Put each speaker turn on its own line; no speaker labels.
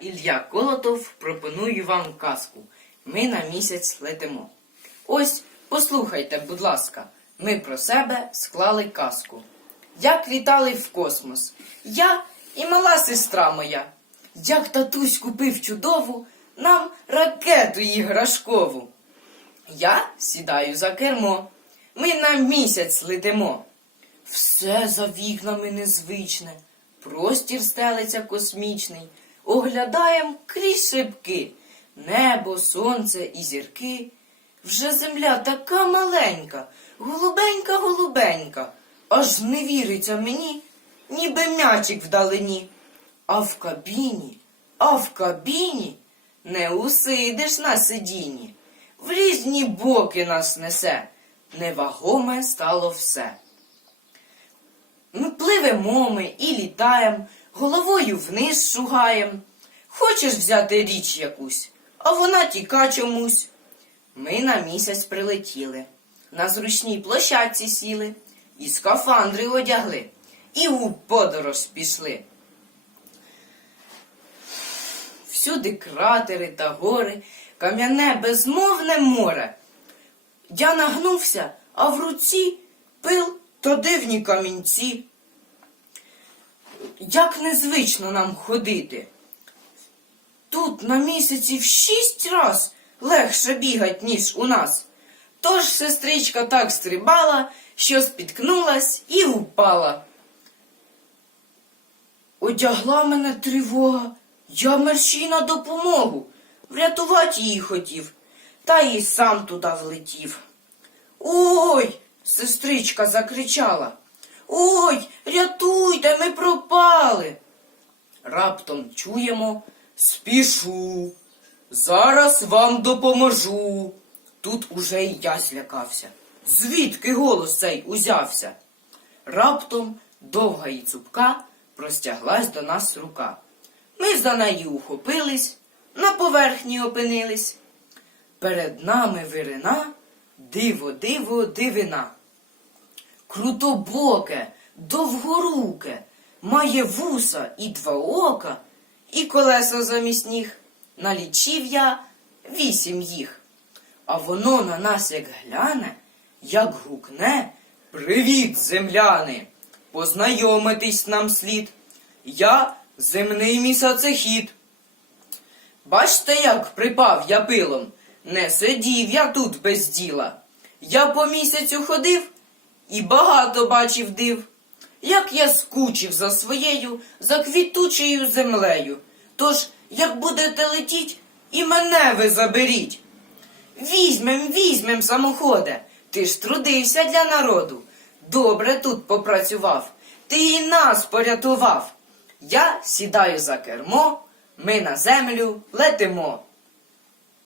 Ілля Колотов пропонує вам казку. Ми на місяць летимо. Ось послухайте, будь ласка, ми про себе склали казку. Як літали в космос, я і мала сестра моя. Як татусь купив чудову нам ракету іграшкову. Я сідаю за кермо. Ми на місяць летимо. Все за вікнами незвичне, простір стелиться космічний, оглядаєм крізь шибки, небо, сонце і зірки. Вже земля така маленька, голубенька, голубенька, аж не віриться мені, ніби м'ячик вдалині. А в кабіні, а в кабіні не усидиш на сидінні. В різні боки нас несе, невагоме стало все. Ми пливемо ми і літаєм, головою вниз шугаєм. Хочеш взяти річ якусь, а вона тіка чомусь. Ми на місяць прилетіли, на зручній площадці сіли, і скафандри одягли, і у подорож пішли. Всюди кратери та гори, кам'яне безмовне море. Я нагнувся, а в руці пил та дивні камінці. Як незвично нам ходити. Тут на місяці в шість раз легше бігать, ніж у нас. Тож сестричка так стрибала, що спіткнулась і упала. Одягла мене тривога, я мерщій на допомогу. Врятувати її хотів, та й сам туди влетів. Ой, сестричка закричала. Ой, рятуйте, ми пропали. Раптом чуємо спішу. Зараз вам допоможу. Тут уже й я злякався. Звідки голос цей узявся? Раптом довга і цупка простяглась до нас рука. Ми за неї ухопились, на поверхні опинились. Перед нами вирина, диво, диво, дивина. Крутобоке, довгоруке, має вуса і два ока, і колеса замість ніг. Налічив я вісім їх. А воно на нас як гляне, як гукне. Привіт, земляни! Познайомитись нам слід. Я земний місяцехід. Бачте, як припав я пилом. Не сидів я тут без діла. Я по місяцю ходив і багато бачив див. Як я скучив за своєю заквітучою землею. Тож, як будете летіть, і мене ви заберіть. Візьмем, візьмем, самоходе. Ти ж трудився для народу. Добре тут попрацював. Ти і нас порятував. Я сідаю за кермо, ми на землю летимо.